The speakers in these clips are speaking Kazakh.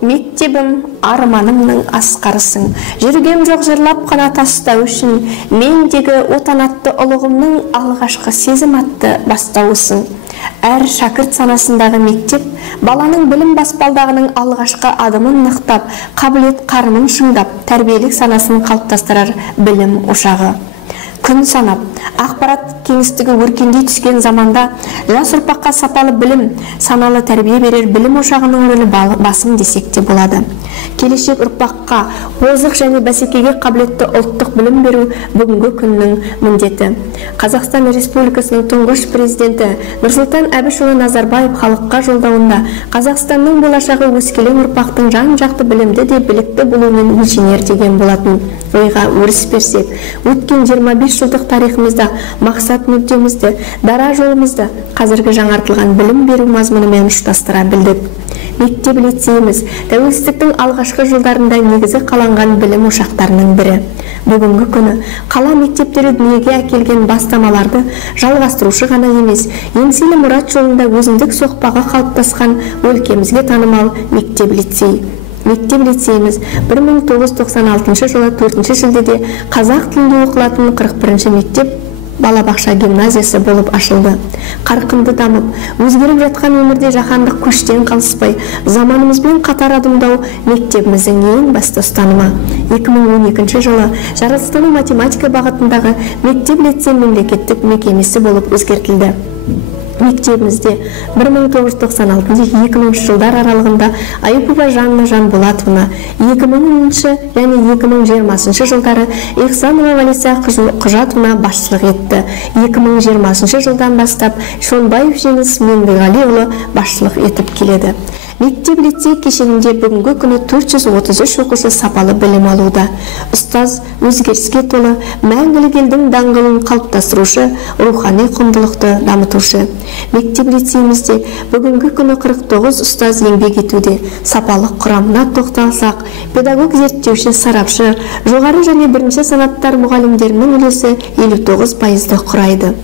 Мектебім арманымның асқарысың. Жүргем жоқ жырлап қана тастау үшін, мендегі отан атты ұлығымның алғашқы сезім атты бастауысың. Әр шәкірт санасындағы мектеп баланың білім баспалдағының алғашқы адымын нықтап, қабілет қарымын шыңдап, тәрбиелік санасын қалыптастырар білім ошағы. Күн санап, ақпарат кеңістігі өркендей түскен заманда жас ұрпаққа сапалы білім, саналы тәрбие берер білім ошағының рөлі басым десек те болады. Келешек ұрпаққа озық және бәсекеге қабілетті ұлттық білім беру бүгінгі күннің міндеті. Қазақстан Республикасының тұңғыш президенті Нұрсұлтан Әбішұлы Назарбаев халыққа жолдауында Қазақстанның болашағы өскелең ұрпақтың жан-жақты білімді де білікті болуымен өлшенер деген болатын. Ойға өріс берсек, өткен 25 жылдық тарихымызда мақсат мүддемізді, дара жолымызды қазіргі жаңартылған білім беру мазмұнымен ұштастыра білдік. Мектеп лицейіміз тәуелсіздіктің алғашқы жылдарында негізі қаланған білім ошақтарының бірі. Бүгінгі күні қала мектептері дүниеге әкелген бастамаларды жалғастырушы ғана емес, еңселі мұрат жолында өзіндік соқпағы қалыптасқан өлкемізге танымал мектеп лицей. Мектеп лицейіміз 1996 жылы 4 шілдеде қазақ тілінде оқылатын 41-ші мектеп балабақша гимназиясы болып ашылды. Қарқынды дамып, өзгеріп жатқан өмірде жаһандық көштен қалыспай, заманымызбен қатар адымдау мектебіміздің ең басты ұстанымы. 2012 жылы жаратылыстану математика бағытындағы мектеп лицей мемлекеттік мекемесі болып өзгертілді. Мектебімізде 1996-2000 жылдар аралығында Айыпова Жанна Жанболатовна, 2010 және 2020 жылдары Ихсанова Валиса Құжатовна басшылық етті. 2020 жылдан бастап Шонбаев Жеңіс Меңдіғалиұлы басшылық етіп келеді. Мектеп лицей кешенінде бүгінгі күні 433 оқушы сапалы білім алуда. Ұстаз өзгеріске толы, мәңгілік елдің даңғылын қалыптастырушы, рухани құндылықты дамытушы. Мектеп лицейімізде бүгінгі күні 49 ұстаз еңбек етуде. Сапалық құрамына тоқталсақ, педагог зерттеуші, сарапшы, жоғары және бірінші санаттар мұғалімдерінің үлесі 59%-ды құрайды.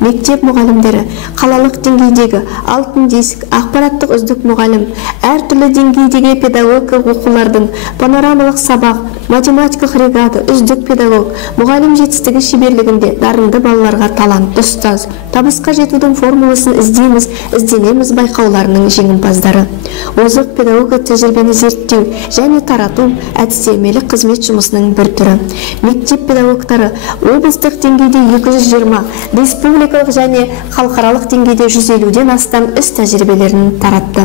Мектеп мұғалімдері қалалық деңгейдегі алтын диск, ақпараттық үздік мұғалім, әртүрлі деңгейдегі педагогикалық оқулардың панорамалық сабақ, математикалық бригада, үздік педагог, мұғалім жетістігі шеберлігінде дарынды балаларға талантты ұстаз, табысқа жетудің формуласын ізденеміз байқауларының жеңімпаздары. Озық педагогика тәжірибені зерттеу және тарату әдістемелік қызмет жұмысының бір түрі. Мектеп педагогтары облыстық деңгейде 220, республикалық және халықаралық деңгейде 150-ден астам іс тәжірибелерін таратты.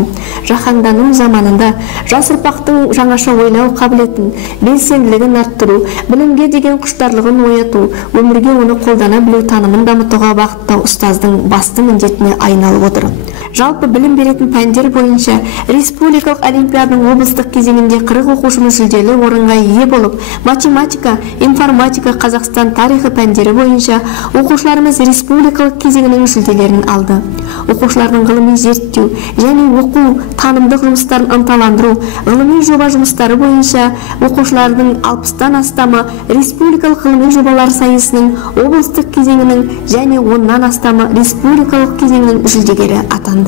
Жаһандану заманында жас ұрпақтың жаңаша ойлау қабілетін, белсенділігін арттыру, білімге деген құштарлығын ояту, өмірге оны қолдана білу танымын дамытуға бағыттау ұстаздың басты міндетіне айналып отыр. Жалпы білім беретін пәндер бойынша республикалық олимпиаданың облыстық кезеңінде 40 оқушымыз жүлделі орынға ие болып, математика, информатика, Қазақстан тарихы пәндері бойынша оқушыларымыз республикалық кезеңінің жүлделерін алды. Оқушылардың ғылыми зерттеу және оқу танымдық жұмыстарын ынталандыру, ғылыми жоба жұмыстары бойынша оқушылардың 60-тан астамы республикалық ғылыми жобалар сайысының облыстық кезеңінің және 10-нан астамы республикалық кезеңнің жүлдегері атанды.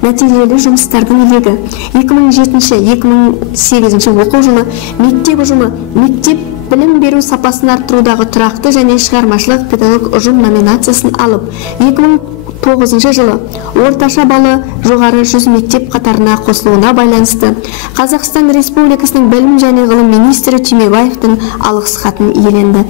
Нәтижелі жұмыстардың легі 2007-2008 оқу жылы мектеп ұжымы мектеп білім беру сапасын арттырудағы тұрақты және шығармашылық педагог ұжым номинациясын алып, 2009 жылы орташа балы жоғары 100 мектеп қатарына қосылуына байланысты Қазақстан Республикасының білім және ғылым министрі Түймебаевтың алғыс хатын иеленді.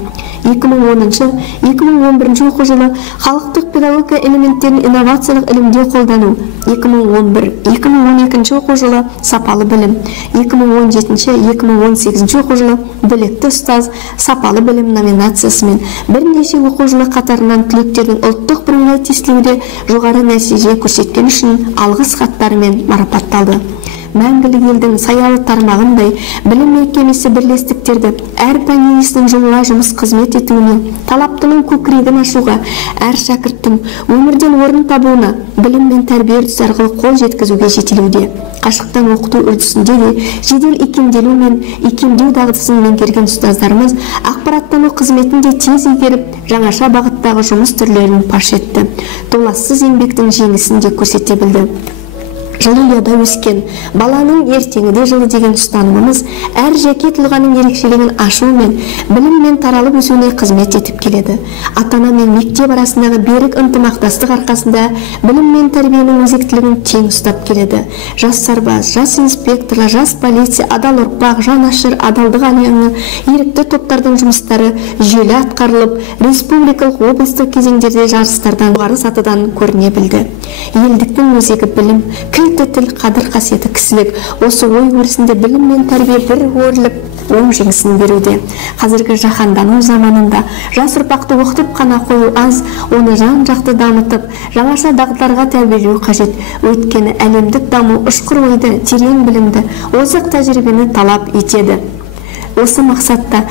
2010-2011 оқу жылы халықтық педагогика элементтерін инновациялық ілімде қолдану, 2011-2012 оқу жылы сапалы білім, 2017-2018 оқу жылы білікті ұстаз сапалы білім номинациясымен бірнеше оқу жылы қатарынан түлектердің ұлттық бірыңғай тестілеуде жоғары нәтиже көрсеткен үшін алғыс хаттарымен марапатталды. Мәңгілік елдің саялы тармағындай білім мекемесі бірлестіктерді әр пән иесінің жұмыла жұмыс қызмет етуіне, талаптының көкірегін ашуға, әр шәкірттің өмірден орын табуына, білім мен тәрбие үрдісі арқылы қол жеткізуге жетелеуде. Қашықтан оқыту үрдісінде де жедел икемделу мен икемдеу дағдысын меңгерген ұстаздарымыз ақпараттану қызметін де тез игеріп, жаңаша бағыттағы жұмыс түрлерін паш етті. Толассыз еңбектің жеңісін де көрсете білді. жылы ұяда өскен баланың ертеңі де жылы деген ұстанымымыз әр жеке тұлғаның ерекшелігін ашу мен білім мен таралып өсуіне қызмет етіп келеді. Ата-ана мен мектеп арасындағы берік ынтымақтастық арқасында білім мен тәрбиенің өзектілігін тең ұстап келеді. Жас сарбаз, жас инспекторлар, жас полиция, адал ұрпақ, жанашыр, адалдық алаңы, ерікті топтардың жұмыстары жүйелі атқарылып, республикалық облыстық кезеңдерде жарыстардан жоғары сатыдан көріне білді. Елдіктің өзегі білім, кілті тіл, қадір қасиеті кісілік. Осы ой өрісінде білім мен тәрбие бір өріліп оң жеңісін беруде. Қазіргі жаһандану заманында жас ұрпақты оқытып қана қою аз, оны жан-жақты дамытып, жаңаша дағдыларға тәрбиелеу қажет. Өйткені әлемдік даму ұшқыр ойды, терең білімді, озық тәжірибені талап етеді. Осы мақсатта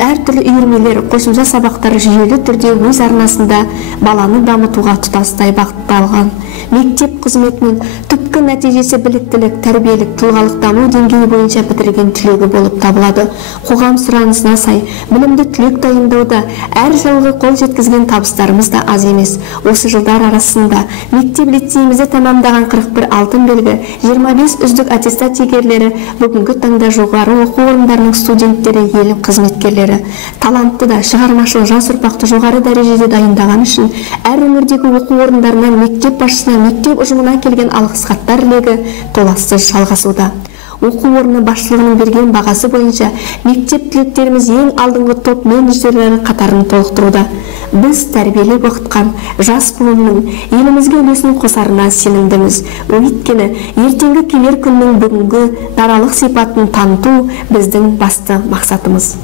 әртүрлі үйірмелер, қосымша сабақтар жүйелі түрде өз арнасында баланы дамытуға тұтастай бағытталған. Мектеп қызметінің түпкі нәтижесі біліктілік, тәрбиелік, тұлғалық даму деңгейі бойынша бітірген түлегі болып табылады. Қоғам сұранысына сай білімді түлек дайындауда әр жылғы қол жеткізген табыстарымыз да аз емес. Осы жылдар арасында мектеп лицейімізді тамамдаған 41 алтын белгі, 25 үздік аттестат иегерлері, бүгінгі таңда жоғары оқу орындарының студенттері, елім қызметкерлері, талантты да шығармашыл жас ұрпақты жоғары дәрежеде дайындаған үшін әр өңірдегі оқу орындарынан мектеп басшысына, мектеп ұжымына келген алғыс хаттар легі толассыз жалғасуда. Оқу орны басшылығының берген бағасы бойынша мектеп түлектеріміз ең алдыңғы топ менеджерлері қатарын толықтыруда. Біз тәрбиелеп оқытқан жас буынның елімізге үлесін қосарына сенімдіміз. Өйткені ертеңгі келер күннің бүгінгі даралық сипатын таныту біздің басты мақсатымыз.